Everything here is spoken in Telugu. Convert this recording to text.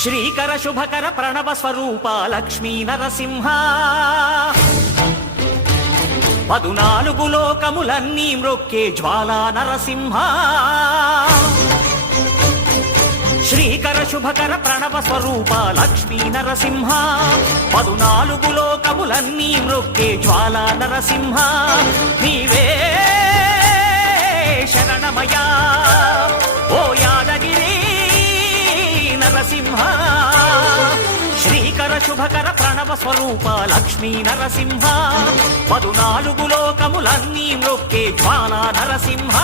శ్రీకర శుభకర ప్రణవ స్వరూప లక్ష్మీ నరసింహ 14 లోకములన్నీ మ్రొక్కే జ్వాలా నరసింహ శ్రీకర శుభకర ప్రణవ స్వరూప లక్ష్మీ నరసింహ 14 లోకములన్నీ మ్రొక్కే జ్వాలా నరసింహ నీవే శరణమయా ఓ యాదగిరి నరసింహ శ్రీకర శుభకర ప్రణవ స్వరూప లక్ష్మీ నరసింహ 14 లోకములన్నీ మ్రొక్కే జ్వాలా నరసింహ